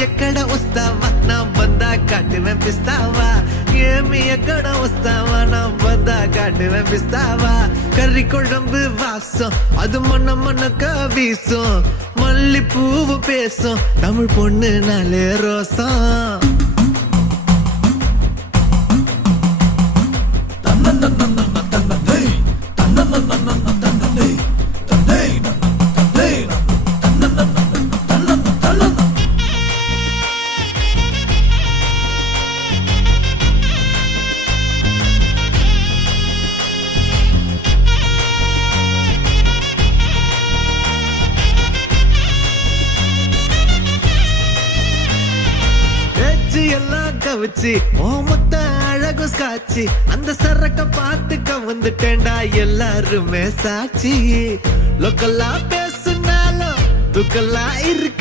ఎక్కడ వస్తావా నా బందా కాటువే పిస్తావా ఏమి ఎక్కడ వస్తావా నా బందా కాటువే పిస్తావా கறி குழம்பு வாசம் அது மொன்ன மொன்னக்க வீசும் மல்லி பூவு பேசும் தமிழ் பொண்ணு நாளே ரோசம் எல்லாம் கவிச்சு ஓமத்த அழகு காட்சி அந்த சரக்க பாத்துக்க வந்துட்டேன்டா எல்லாருமே சாட்சி லோக்கல்லா பேசுனாலும் துக்கல்லா இருக்கிற